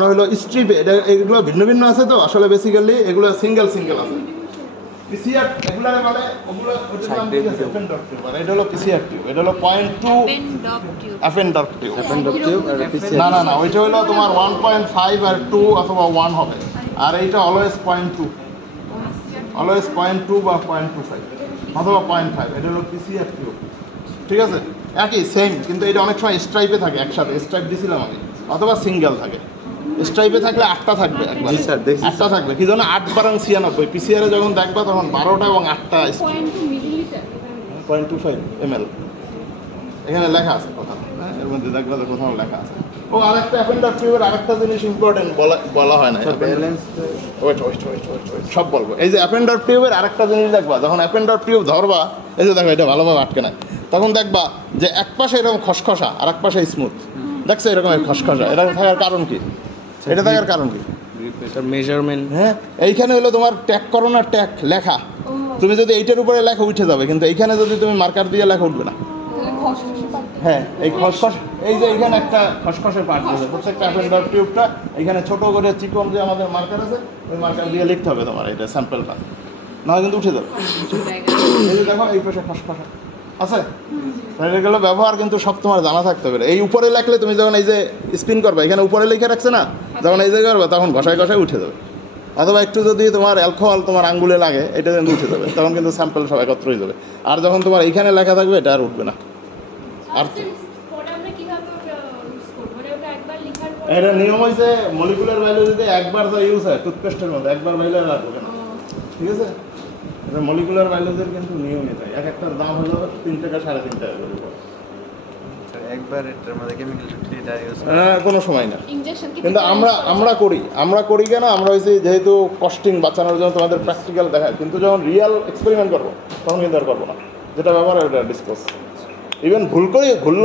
আমরা হলো স্ট্রিপে, এটা এগুলো ভিন্ন ভিন্ন আছে তো আসলে বেসিক্যালি এগুলো সিঙ্গেল আছে। পিসিআর এগুলা মানে ওগুলো ওটার নাম কি আছে ওপেন ডট টিউব, আর এটা হলো পিসিআর টিউব, এটা হলো 0.2 ওপেন ডট টিউব আর পিসিআর না ওইটা হলো তোমার 1.5 আর 2 অথবা 1 হবে, আর এইটা অলওয়েজ 0.2 বা 0.25 অথবা 0.5, এটা হলো পিসিআর টিউব। ঠিক আছে, একই সেম, কিন্তু এটা অনেক সময় স্ট্রাইপে থাকে একসাথে, স্ট্রাইপ দিছিলাম আমি, অথবা সিঙ্গেল থাকে। স্ট্রাইপে থাকলে 8টা থাকবে, একবার 8টা থাকবে, কি জানো 8 বারং 96। পিসিআরে যখন দেখবা তখন 12টা এবং 8টা 0.25 ml এখানে লেখা আছে কথা, এর মধ্যে দেখবা যে কোথাও লেখা আছে। ও আরেকটা অ্যাপেন্ডার টিউবের আরেকটা জিনিস ইম্পর্টেন্ট বলা হয় না, ব্যালেন্স ওয়েট সব বলবো। এই যে অ্যাপেন্ডার টিউবের আরেকটা জিনিস দেখবা, যখন অ্যাপেন্ডার টিউব ধরবা, এই যে দেখো এটা ভালোভাবে আটকে না, তখন দেখবা যে এক পাশে এরকম খসখসা আর এক পাশে স্মুথ। দেখছো এরকম খসখসা, এটা থাকার কারণ কি? এটা থাকার কারণ কি? মেজারমেন্ট। হ্যাঁ, এইখানে হলো তোমার ট্যাগ করো না, ট্যাগ লেখা, তুমি যদি এইটার উপরে লেখা উঠে যাবে, কিন্তু এইখানে যদি তুমি মার্কার দিয়ে লেখা উঠবে না। হ্যাঁ, এই খসখস, এই যে এখানে একটা খসখসের পার্ট আছে প্রত্যেকটা অ্যাপেন্ডার টিউবটা, এখানে ছোট করে চিকন যে আমাদের মার্কার আছে, ওই মার্কার দিয়ে লিখতে হবে তোমার এটা স্যাম্পলটা, না কিন্তু উঠে যাবে। এই যে দেখো এই পাশে খসখসা আছে, এগুলো ব্যবহার কিন্তু সব তোমার জানা থাকতে হবে। এই উপরে লেখলে তুমি যখন এই যে স্পিন করবে, এখানে উপরে লিখে রাখছে না, যখন এই যে করবে তখন ঘষায় উঠে যাবে, অথবা একটু যদি তোমার অ্যালকোহল তোমার আঙ্গুলে লাগে, এটা কিন্তু উঠে যাবে, তখন কিন্তু স্যাম্পল সব একত্র হয়ে যাবে। আর যখন তোমার এইখানে লেখা থাকবে, এটা আর উঠবে না। আর এটা নিয়ম হয়েছে মলিকুলার বায়োলজিতে একবার যা ইউজ হয় টুথপেস্টের মধ্যে, একবার বাইলে আর হবে না। ঠিক আছে, এটা মলিকুলার বায়োলজির কিন্তু নিয়ম এটাই। এক একটার দাম হলো 3 টাকা 3.5 টাকা করে। একবার এটার মধ্যে কেমিক্যাল ট্রিটমেন্ট ইউজ কোনো সময় না, কিন্তু আমরা করি কেন, আমরা হয়েছি যেহেতু কস্টিং বাঁচানোর জন্য তোমাদের প্র্যাকটিক্যাল দেখায়, কিন্তু যখন রিয়াল এক্সপেরিমেন্ট করবো তখন কিন্তু আর করবো না। যেটা ব্যাপার ওটা ডিসকাস, ইভেন ভুল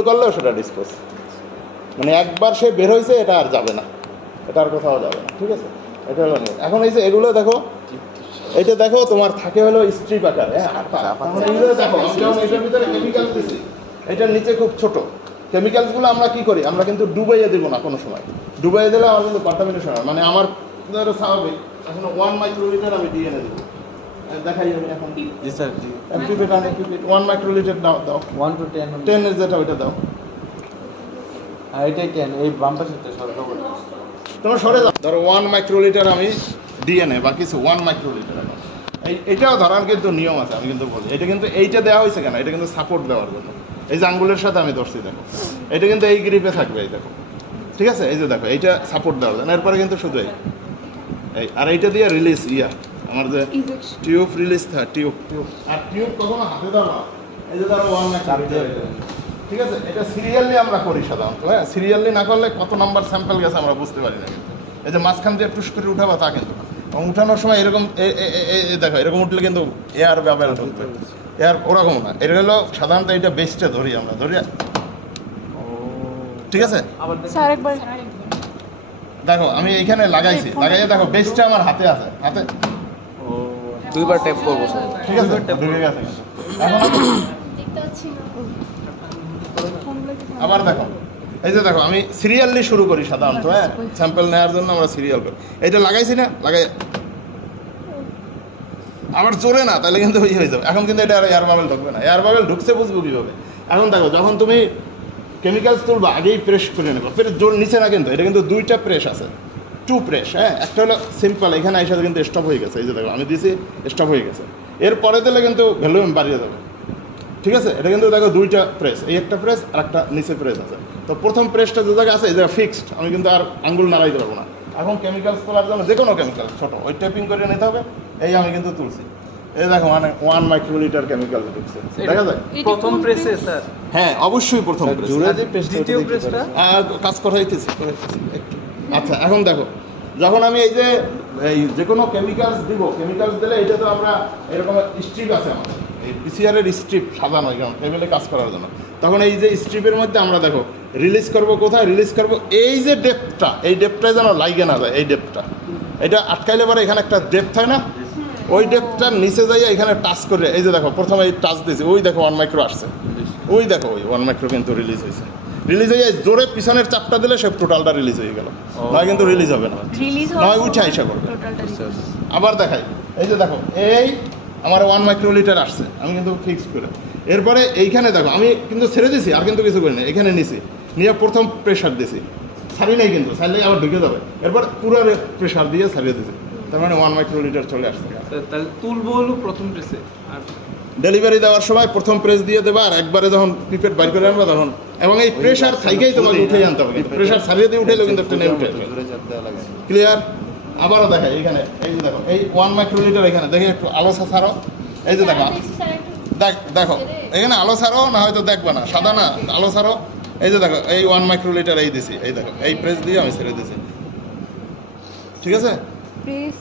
করলেও সেটা ডিসকাস, মানে একবার সে বের হয়েছে এটা আর যাবে না, এটা আর কোথাও যাবে না। ঠিক আছে, এটা হলো নিয়ম। এখন এই যে এগুলো দেখো, এইটা দেখো তোমার থাকে হলো স্ট্রিপ আকার, দেখো যেমন এটার ভিতরে কেমিক্যাল দিচ্ছি, এটার নিচে খুব ছোট কেমিক্যালসগুলো আমরা কি করি, আমরা কিন্তু ডুবাইয়ে দেবো না কোনো সময়। ডুবাইয়ে দিলে আমার কিন্তু কন্টামিনেশন হয়, মানে আমার ধরো স্বাভাবিক এখন 1 মাইক্রোলিটার আমি ডিএনএ দেবো, দেখাই আমি এখন। জি স্যার, জি 1 মাইক্রোলিটার দাও 1 to 10 এর যেটা ওইটা দাও। আর এটা কেন এই বাম পাশেতে সরকার তোমার সরে যাও, ধরো 1 মাইক্রোলিটার আমি ডিএনএ বা কিছু 1 মাইক্রোলিটার আমার এইটাও ধরার কিন্তু নিয়ম আছে, আমি কিন্তু বলি। এটা কিন্তু এইটা দেওয়া হয়েছে কেন, এটা কিন্তু সাপোর্ট দেওয়ার জন্য। এই যে আঙ্গুলের সাথে আমি ধরছি দেখো, এটা কিন্তু এই গ্রিপে থাকবে, এই দেখো। ঠিক আছে, এই যে দেখো এইটা সাপোর্ট দেওয়ার জন্য, এরপরে কিন্তু শুধু এই আর এইটা দিয়ে রিলিজ আমার যে টিউব রিলিজ থাকে, টিউব আর টিউব কখনো হাতে দাও না, এই যে ধরো 1 মাইক্রোলিটার। ঠিক আছে, এটা সিরিয়ালি আমরা করি সাধারণত। হ্যাঁ, সিরিয়ালি না করলে কত নাম্বার স্যাম্পল গেছে আমরা বুঝতে পারি না। কিন্তু এই যে মাঝখান দিয়ে টুস করে উঠাবা তা কিন্তু না, এবং উঠানোর সময় এরকম দেখো এরকম উঠলে কিন্তু এয়ার ব্যবহার ঢুকবে, এয়ার ওরকম না। এটা হলো সাধারণত এটা বেস্টে ধরি আমরা, ঠিক আছে। দেখো আমি এইখানে লাগাইছি, লাগাইয়ে দেখো বেস্টটা আমার হাতে আছে, হাতে দুইবার ট্যাপ করব স্যার। ঠিক আছে, ঢুকে গেছে। এখন আবার দেখো, এই যে দেখো আমি সিরিয়ালি শুরু করি সাধারণত। হ্যাঁ, স্যাম্পল নেওয়ার জন্য আমরা সিরিয়াল করি। এইটা লাগাইছি না, লাগাই আবার জোরে না, তাহলে কিন্তু ওই হয়ে যাবে। এখন কিন্তু এটা আর এয়ার বাবেল ঢুকবে না, এয়ার বাবেল ঢুকছে বুঝবো কীভাবে। এখন দেখো যখন তুমি কেমিক্যালস তুলবা আগেই প্রেস করে নেবো, প্রেস জোর নিচে না, কিন্তু এটা কিন্তু 2টা প্রেস আছে, 2 প্রেস। হ্যাঁ, একটা হলো সিম্পল, এখানে এসে কিন্তু স্টপ হয়ে গেছে, এই যে দেখো আমি দিয়েছি স্টপ হয়ে গেছে। এরপরে দিলে কিন্তু ভ্যালুম বাড়িয়ে যাবে। ঠিক আছে, এটা কিন্তু দেখো 2টা প্রেস, এই একটা প্রেস আর একটা নিচে প্রেস আছে। তো প্রথম প্রেসটা যে জায়গায় আছে এই জায়গা ফিক্সড, আমি কিন্তু আর আঙ্গুল নাড়াইতে পারবো না। এখন কেমিক্যালস তোলার জন্য যে কোনো কেমিক্যাল ছোট ওই টেপিং করে নিতে হবে। এই আমি কিন্তু তুলছি, এই দেখো মানে 1 মাইক্রোলিটার কেমিক্যাল ঢুকছে, দেখা যায় প্রথম প্রেসে স্যার। হ্যাঁ, অবশ্যই প্রথম প্রেস, জোরে যে প্রেস, দ্বিতীয় প্রেসটা কাজ করাইতেছি একটু। আচ্ছা, এখন দেখো যখন আমি এই যে কোনো কেমিক্যালস দিব, কেমিক্যালস দিলে এটা তো আমরা এরকম স্ট্রিপ আছে আমাদের, এই পিসিআরের স্ট্রিপ সাজানো এখানে টেবিলে কাজ করার জন্য। তখন এই যে স্ট্রিপের মধ্যে আমরা দেখো রিলিজ করব, কোথায় রিলিজ করব, এই যে ডেপথটা, এই ডেপথটা যেন লাইগে না যায়, এই ডেপথটা এটা আটকাইলে পরে এখানে একটা ডেপথ হয় না, ওই ডেপথটার নিচে যাইয়া এখানে টাচ করে, এই যে দেখো প্রথমে এই টাচ দিয়েছি, ওই দেখো 1 মাইক্রো আসছে, ওই দেখো ওই 1 মাইক্রো কিন্তু রিলিজ হয়েছে। রিলিজ হয়ে যায় জোরে পিছনের চাপটা দিলে সব টোটালটা রিলিজ হয়ে গেল, নয় কিন্তু রিলিজ হবে না, রিলিজ নয় উঠে আইসা করবে। আবার দেখাই, এই যে দেখো এই আমার 1 মাইক্রোলিটার আসছে, আমি কিন্তু ফিক্সড করে এরপরে এইখানে দেখো আমি কিন্তু ছেড়ে দিছি, আর কিন্তু কিছু করি না, এখানে নিছি নিয়ে প্রথম প্রেশার দিছি, ছাড়ি নাই কিন্তু, ছাড়লেই আবার ঢুকে যাবে, এরপর পুরো প্রেশার দিয়ে ছাড়িয়ে দিছি, তার মানে 1 মাইক্রোলিটার চলে আসছে। তাহলে তুলবো হলো প্রথম প্রেসে, আর ডেলিভারি দেওয়ার সময় প্রথম প্রেস দিয়ে দেবা, আর একবারে যখন পিপেট বাইর করে আনবা তখন, এবং এই প্রেশার থাইকেই তোমাকে উঠে আনতে হবে, প্রেশার ছাড়িয়ে দিয়ে উঠেলেও কিন্তু একটা উঠে আসবে। জোরে চাপ দেওয়া লাগে। ক্লিয়ার? আবারও দেখাই এইখানে, এই যে দেখো এই 1 মাইক্রোলিটার এখানে দেখে একটু আলো ছাড়ো, এই যে দেখো দেখো এখানে আলো ছাড়ো, না হয়তো দেখবা না, সাদা না, আলো ছাড়ো, এই যে দেখো এই 1 মাইক্রোলিটার এই দিছি, এই দেখো এই প্রেস দিয়ে আমি ছেড়ে দিছি, ঠিক আছে? প্রেস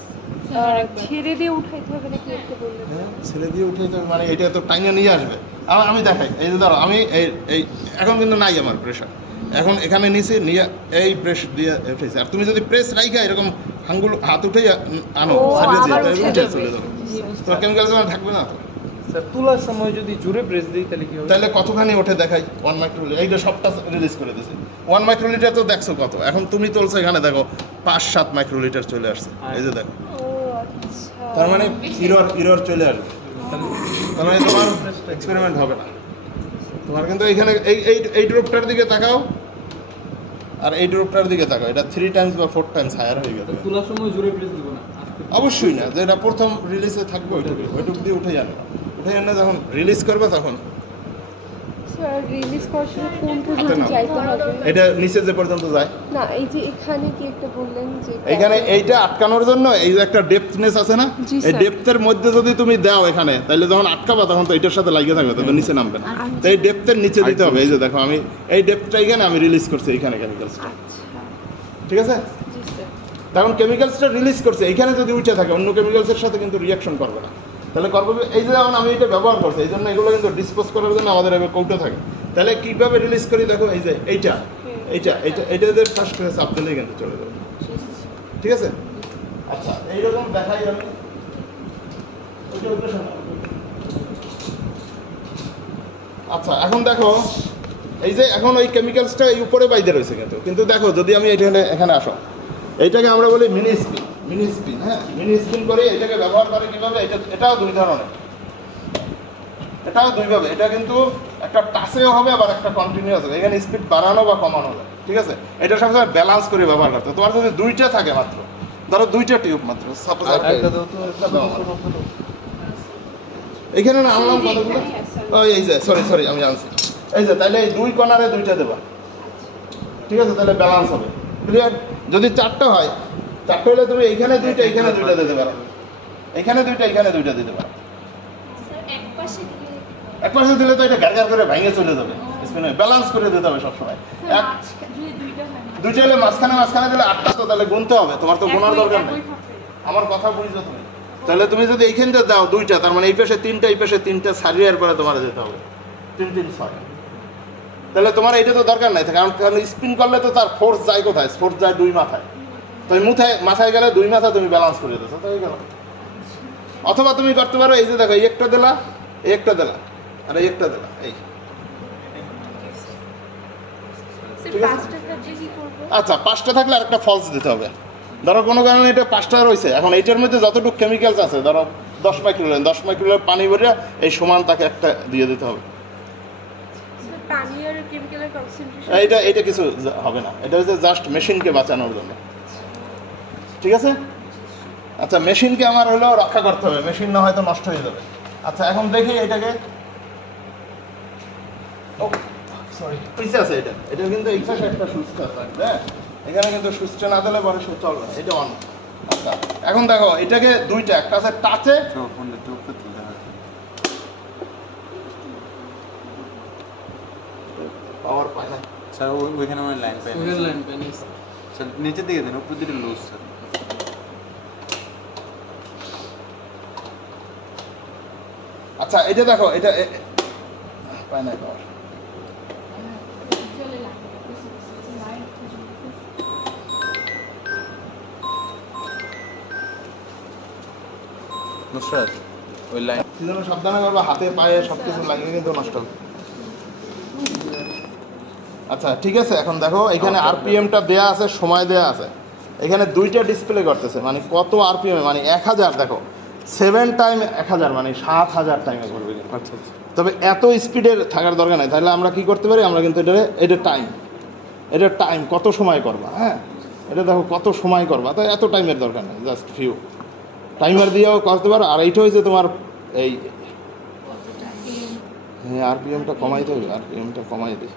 ছেড়ে দিয়ে উঠাইতে হবে নাকি একটু বললেন? ছেড়ে দিয়ে উঠে যাবে মানে এটা তো টাইনে নিয়ে আসবে। আমি দেখাই, এই যে ধরো আমি এই এই এখন কিন্তু নাই আমার প্রেশার, এখন এখানে নিচে নিয়ে এই প্রেস দিয়ে উঠেছে, আর তুমি যদি প্রেস রাইখা এরকম আঙ্গুল হাত উঠে আনো, ছাড়িয়ে দিয়ে আবার উঠে উঠে চলে যাবে, তোমার কেমিক্যাল জমা থাকবে না তো। স্যার তোলার সময় যদি জোরে প্রেস দিই তাহলে কি হবে? তাহলে কতখানি ওঠে দেখাই, 1 মাইক্রোলিটার, এইটা সবটা রিলিজ করে দিয়েছে। 1 মাইক্রোলিটার তো দেখছো কত, এখন তুমি তুলছো এখানে দেখো 5-7 মাইক্রোলিটার চলে আসছে, এই যে দেখো, ও আচ্ছা, তার মানে ইরর চলে আসবে, তার মানে তোমার এক্সপেরিমেন্ট হবে না তোমার। কিন্তু এখানে এই ড্রপটার দিকে তাকাও, আর এই ড্রপটার দিকে তাকাও, এটা 3 টাইমস বা 4 টাইমস হায়ার হয়ে গেছে। তোলার সময় জোরে প্রেস দিব না, অবশ্যই না, যেটা প্রথম রিলিজে থাকবে ওইটুকু দিয়ে উঠে যাবে, উঠে যাবে যখন রিলিজ করবে তখন স্যার রিলিজ করার সময় কোন হাতে পর্যন্ত নাও। যাইতে হবে? এটা নিচে যে পর্যন্ত যায়, না এই যে এখানে কি একটা বললেন যে এখানে এইটা আটকানোর জন্য এই যে একটা ডেপথনেস আছে না, জি, এই স্যার। ডেপথের মধ্যে যদি তুমি দাও এখানে, তাহলে যখন আটকাবা তখন তো এটার সাথে লাগিয়ে থাকবে, তখন নিচে নামবে না, তো এই ডেপথের নিচে দিতে হবে। এই যে দেখো আমি এই ডেপথটা এখানে আমি রিলিজ করছি এইখানে কেমিক্যালসটা, আচ্ছা ঠিক আছে? জি স্যার, তখন কেমিক্যালসটা রিলিজ করছে এইখানে, যদি উঠে থাকে অন্য কেমিক্যালসের সাথে কিন্তু রিয়াকশন করবে না, তাহলে করবে এই যে যেমন আমি এটা ব্যবহার করছি, এই জন্য এগুলো কিন্তু ডিসপোজ করার জন্য আমাদের এভাবে কৌটো থাকে। তাহলে কীভাবে রিলিজ করি দেখো, এই যে এইটা এইটা এইটা এইটা যে ফার্স্ট করে চাপ দিলেই কিন্তু চলে যাবে, ঠিক আছে? আচ্ছা এইরকম দেখাই আমি, আচ্ছা এখন দেখো এই যে এখন ওই কেমিক্যালসটা এই উপরে বাইরে রয়েছে, কিন্তু দেখো যদি আমি এখানে আসো, এইটাকে আমরা বলি মিনি স্পিন, হ্যাঁ মিনি স্পিন করে এটাকে ব্যবহার করে কিভাবে, এটাও দুই ধরনের, এটাও দুইভাবে, এটা কিন্তু একটা টাচেও হবে আবার একটা কন্টিনিউয়াস হবে, এখানে স্পিড বাড়ানো বা কমানো যায়, ঠিক আছে? এটা সবসময় ব্যালেন্স করে ব্যবহার করতে হবে। তোমার যদি দুইটা থাকে মাত্র, ধরো দুইটা টিউব মাত্র, সাপোজ এখানে না আনলাম কতগুলো, এই যে সরি আমি জানছি, এই যে তাহলে এই দুই কর্নারে দুইটা দেবা, ঠিক আছে? তাহলে ব্যালেন্স হবে, ক্লিয়ার? যদি 4টা হয়, 4টা হলে তুমি এইখানে দুইটা এইখানে দুইটা দিতে পারো, এইখানে দুইটা এইখানে দুইটা দিতে পারো। এক পাশে দিলে তো এটা গাড় করে ভেঙে চলে যাবে, ব্যালেন্স করে দিতে হবে সবসময়। দুইটা হলে মাঝখানে দিলে 8টা, তো তাহলে গুনতে হবে, তোমার তো গোনার দরকার নেই, আমার কথা বুঝছো তুমি? তাহলে তুমি যদি এইখানটা দাও দুইটা, তার মানে এই পাশে 3টা এই পাশে 3টা, ছাড়িয়ে পরে তোমার যেতে হবে 3-3-6, তাহলে তোমার এইটা তো দরকার নাই, কারণ স্পিন করলে তো তার ফোর্স যায় কোথায়, ফোর্স যায় 2 মাথায়, তো মাথায় গেলে 2 মাথা তুমি ব্যালেন্স করে দিচ্ছ, তো হয়ে গেল। অথবা তুমি করতে পারো এই যে দেখো এই একটা দিলা, এই একটা দিলা, আর এই একটা দিলা, এই আচ্ছা 5টা থাকলে আরেকটা ফলস দিতে হবে। ধরো কোনো কারণে এটা 5টা রয়েছে, এখন এইটার মধ্যে যতটুকু কেমিক্যালস আছে, ধরো 10 মাইক্রোলিটার পানি ভরে এই সমান তাকে একটা দিয়ে দিতে হবে। এইটা কিছু হবে না, এটা হচ্ছে জাস্ট মেশিনকে বাঁচানোর জন্য, ঠিক আছে? আচ্ছা মেশিনকে আমার হলেও রক্ষা করতে হবে, মেশিন না হয়তো নষ্ট হয়ে যাবে। আচ্ছা এখন দেখি এটাকে, সরি পিছে আছে, এটা কিন্তু এই পাশে একটা সুস্থ থাকবে, হ্যাঁ এখানে কিন্তু সুস্থ না দিলে পরে সে চলবে না, এটা অন। আচ্ছা এখন দেখো এটাকে দুইটা, একটা আছে টাচে, পাওয়ার পায় না স্যার, ওইখানে আমার লাইন পাই না স্যার, নিচের দিকে দেন, উপর দিকে লুজ স্যার। আচ্ছা এটা দেখো, এটা পায় না পাওয়ার, নুসরাত ওই লাইন সেজন্য সাবধানে করবা, হাতে পায়ে সবকিছু লাগিয়ে কিন্তু নষ্ট হবে। আচ্ছা ঠিক আছে, এখন দেখো এখানে আরপিএমটা দেয়া আছে, সময় দেয়া আছে, এখানে দুইটা ডিসপ্লে করতেছে, মানে কত আরপিএম, মানে 1000, দেখো 7 টাইম 1000 মানে 7000 টাইমে করবে কিন্তু। আচ্ছা আচ্ছা। তবে এত স্পিডের থাকার দরকার নাই, তাহলে আমরা কি করতে পারি, আমরা কিন্তু এটা টাইম কত সময় করবা, হ্যাঁ এটা দেখো কত সময় করবা, তো এত টাইমের দরকার নেই, জাস্ট ফিউ টাইমার দিয়েও করতে পারো। আর এইটা হয়েছে তোমার এই হ্যাঁ আরপিএমটা কমাইতে হবে, আরপিএমটা কমাই দিই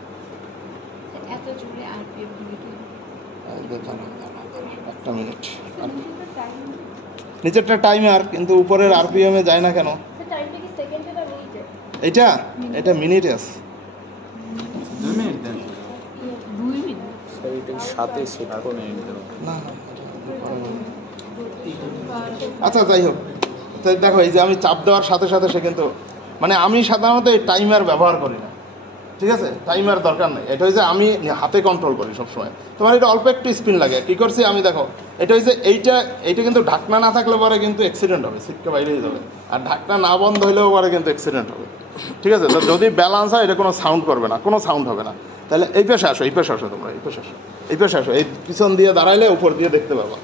এত জোরে আরপিএম একটা মিনিট। নিচেরটা টাইমার কিন্তু উপরের আরপিএমে যায় না কেন? টাইমটা কি সেকেন্ডে না মিনিটে? এটা মিনিটে আছে। 2 মিনিট দেন। 2 মিনিট। সাথে সেট করে নিতে হবে। না আচ্ছা যাই হোক, তাই দেখো এই যে আমি চাপ দেওয়ার সাথে সাথে সে কিন্তু, মানে আমি সাধারণত এই টাইমার ব্যবহার করি না, ঠিক আছে, টাইমার দরকার নেই। এটা হচ্ছে আমি হাতে কন্ট্রোল করি সবসময়। তোমার এটা অল্প একটু স্পিন লাগে, কী করছি আমি দেখো, এটা হচ্ছে এইটা কিন্তু ঢাকনা না থাকলে পরে কিন্তু অ্যাক্সিডেন্ট হবে, সিটকে বাইরে হয়ে যাবে। আর ঢাকনা না বন্ধ হলেও পরে কিন্তু অ্যাক্সিডেন্ট হবে, ঠিক আছে। তো যদি ব্যালেন্স হয় এটা কোনো সাউন্ড করবে না, কোনো সাউন্ড হবে না। তাহলে এই পাশে আসো তোমরা, এই পাশে আসো, এই পিছন দিয়ে দাঁড়াইলে উপর দিয়ে দেখতে পারবা,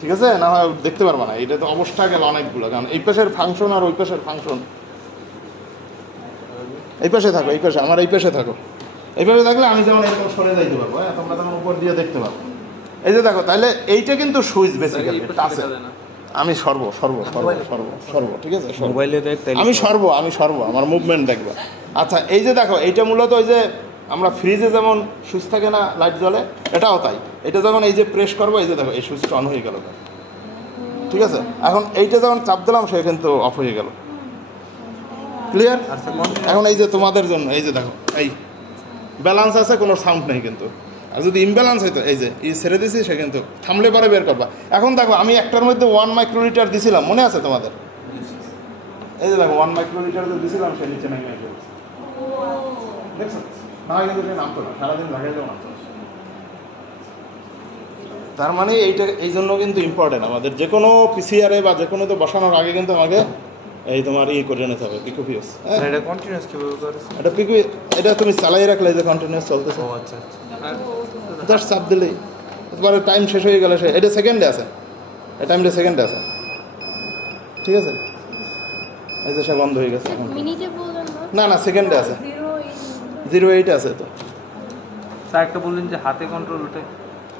ঠিক আছে, না হয় দেখতে পারবা না। এটা তো অবস্থা গেল অনেকগুলো, কারণ এই পাশের ফাংশন আর ওই পাশের ফাংশন। এই পাশে থাকো, আমার এই পাশে থাকো, এই পাশে থাকলে আমি যেমন এরকম সরে যাইতে পারবো, হ্যাঁ তোমরা তেমন উপর দিয়ে দেখতে পারবো। এই যে দেখো, তাহলে এইটা কিন্তু সুইচ বেসিক্যালি আছে। আমি সর্ব, ঠিক আছে, মোবাইলে দেখ তাইলে আমি সর্ব আমার মুভমেন্ট দেখবা। আচ্ছা এই যে দেখো, এইটা মূলত ওই যে আমরা ফ্রিজে যেমন সুইচ থাকে না লাইট জ্বলে, এটাও তাই। এটা যখন এই যে প্রেস করবো, এই যে দেখো এই সুইচটা অন হয়ে গেল, ঠিক আছে। এখন এইটা যখন চাপ দিলাম সে কিন্তু অফ হয়ে গেল, ক্লিয়ার। এখন এই যে তোমাদের জন্য এই যে দেখো, এই ব্যালেন্স আছে, কোনো সাউন্ড নেই কিন্তু। আর যদি ইমব্যালেন্স হইতো, এই যে ছেড়ে দিছি, সে কিন্তু থামলে পরে বের করবা। এখন দেখো আমি একটার মধ্যে 1 মাইক্রোলিটার দিছিলাম, মনে আছে তোমাদের? এই যে দেখো 1 মাইক্রোলিটার যে দিছিলাম, সে নিচে নেমে গেছে, দেখছো না? কিন্তু সে নামতো না, সারাদিন লাগাইলেও নামতো না। তার মানে এইটা এই জন্য কিন্তু ইম্পর্টেন্ট আমাদের যে কোনো পিসিআরে বা যে কোনো তো বসানোর আগে কিন্তু আমাকে এই তোমার করে নিতে হবে পিকোপিওস। এটা কন্টিনিউয়াস কিভাবে করে? এটা তুমি চালাই রাখলে যে কন্টিনিউয়াস চলতেছে, ও আচ্ছা আচ্ছা। জাস্ট চাপ দিলেই তোমার টাইম শেষ হয়ে গেলে সে এটা সেকেন্ডে আছে, এই টাইমটা সেকেন্ডে আছে, ঠিক আছে। এই যে সে বন্ধ হয়ে গেছে, মিনিটে বললেন না? না সেকেন্ডে আছে, 08 আছে। তো স্যার একটা বললেন যে হাতে কন্ট্রোল ওঠে,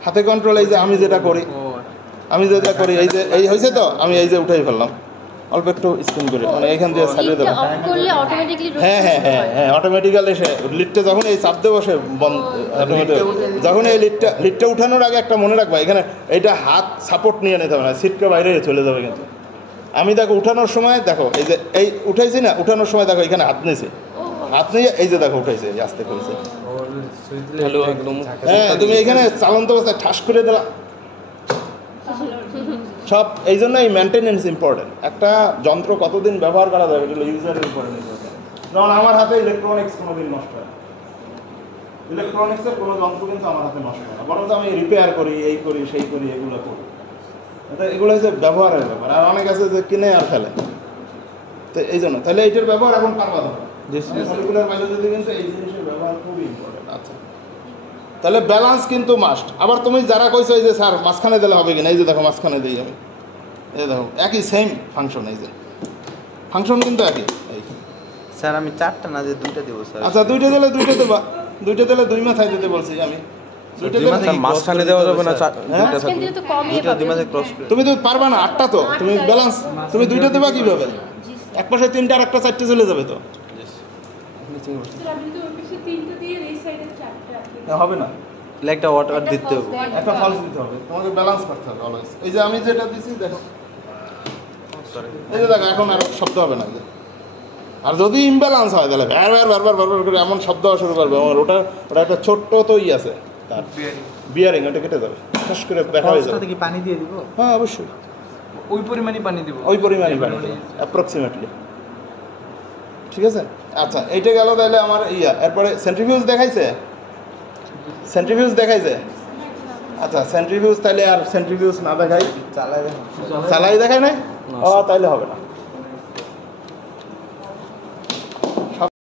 হাতে কন্ট্রোল এই যে আমি যেটা করি, এই যে এই হয়েছে, তো আমি এই যে উঠাই ফেললাম অল্প একটু স্পিন করে, মানে এইখান দিয়ে ছাড়িয়ে দেবো। অফ করলে অটোমেটিক্যালি হ্যাঁ অটোমেটিক্যালি সে লিডটা যখন এই চাপ দেবো সে বন্ধ অটোমেটিক। যখন এই লিডটা উঠানোর আগে একটা মনে রাখবা, এখানে এইটা হাত সাপোর্ট নিয়ে নিতে হবে না, সিটকে বাইরে চলে যাবে কিন্তু। আমি দেখো উঠানোর সময় দেখো এই যে এই উঠাইছি না, উঠানোর সময় দেখো এখানে হাত নিয়েছে, হাত নিয়ে এই যে দেখো উঠাইছে, আস্তে করেছে। হ্যাঁ তুমি এখানে চালন্ত অবস্থায় ঠাস করে দিলা সব। এই জন্য এই মেনটেনেন্স ইম্পর্টেন্ট। একটা যন্ত্র কতদিন ব্যবহার করা যাবে এটা ইউজারের উপরে নির্ভর করে। যেমন আমার হাতে ইলেকট্রনিক্স কোনোদিন নষ্ট হয় না, ইলেকট্রনিক্সের কোনো যন্ত্র কিন্তু আমার হাতে নষ্ট হয় না, বরং আমি রিপেয়ার করি, এই করি সেই করি, এগুলো করি। এগুলো হচ্ছে ব্যবহারের ব্যাপার। আর অনেক আছে যে কিনে আর ফেলে, তো এই জন্য তাহলে এইটার ব্যবহার এখন পারবা ধরো সার্কুলার বাইরে যদি, কিন্তু এই জিনিসের ব্যবহার খুবই ইম্পর্টেন্ট। আচ্ছা তাহলে ব্যালেন্স কিন্তু মাস্ট। আবার তুমি যারা কইছো এই যে স্যার মাঝখানে দিলে হবে কিনা, এই যে দেখো মাঝখানে দিই আমি, এই দেখো একই সেম ফাংশন, এই যে ফাংশন কিন্তু একই। এই স্যার আমি 4টা না যে 2টা দেব স্যার। আচ্ছা দুইটা দিলে 2 মাথায় দিতে বলছি আমি। মাঝখানে দেওয়া যাবে না, 2টা আজকে দিলে তো কমই দুইটা দুই মাঝে ক্রস করে। তুমি তো পারবা না, 8টা তো তুমি ব্যালেন্স, তুমি 2টা দেবা কিভাবে? এক পাশে 3টা আর একটা 4টে চলে যাবে তো, হবে না। একটা ওয়াটার দিতে হবে, একটা ফলস দিতে হবে, তোমাকে ব্যালেন্স করতে হবে অলওয়েজ। এই যে আমি যেটা দিছি দেখো, এই যে দেখো এখন আর শব্দ হবে না। আর যদি ইমব্যালেন্স হয় তাহলে বারবার করে এমন শব্দ হওয়া শুরু করবে। আমার ওটা একটা ছোট্ট তো আছে তার বিয়ারিং, ওটা কেটে যাবে, শেষ করে দেখা হয়ে যাবে। কি পানি দিয়ে দিব? হ্যাঁ অবশ্যই ওই পরিমাণই পানি দিব, ওই পরিমাণই পানি দেবো অ্যাপ্রক্সিমেটলি, ঠিক আছে। আচ্ছা এইটা গেল তাহলে আমার এরপরে সেন্ট্রিফিউজ দেখাইছে, আচ্ছা সেন্ট্রিফিউজ তাহলে আর সেন্ট্রিফিউজ না দেখাই, চালাই দেখাই না, ও তাইলে হবে না।